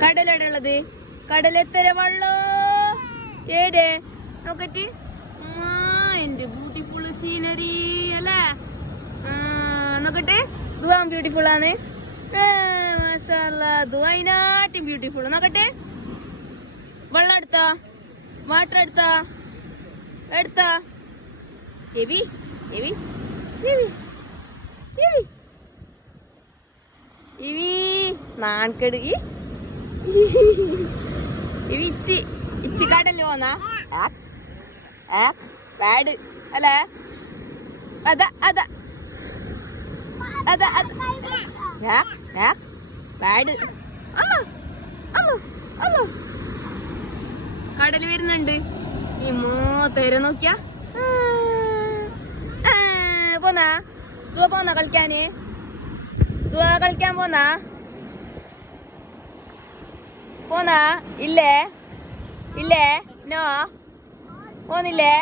കടലാണ് ഉള്ളത്. കടലെത്തര വെള്ളോ ഏടെ നോക്കറ്റ്. എന്റെ ബ്യൂട്ടിഫുൾ സീനറി അല്ലേ. നോക്കട്ടെ, ദുവാൻ ബ്യൂട്ടിഫുൾ ആണ്. മാഷാഅല്ലാ, ദുവായിനാട്ടും ബ്യൂട്ടിഫുൾ. നോക്കട്ടെ, വെള്ളം എടുത്താ, വാട്ടർ എടുത്താ, എടുത്താ. എവി എവി എവി എവി ഇവി നാൺകെട് ഇവി ഇച്ചി ഇച്ചി കടല് പോന്നാ ബാഡ് അല്ലേ. അതാ അതാ അതാ അതാ ബാഡ്. കടല് വരുന്നുണ്ട്. ഈ മൂത്തേര നോക്കിയാ പോന്നാ. ദുവ പോന്നാ കളിക്കാന്? ദുവ കളിക്കാൻ പോന്നാ? പോന്നാ? ഇല്ലേ ഇല്ലേ? നോ പോന്നില്ലേ?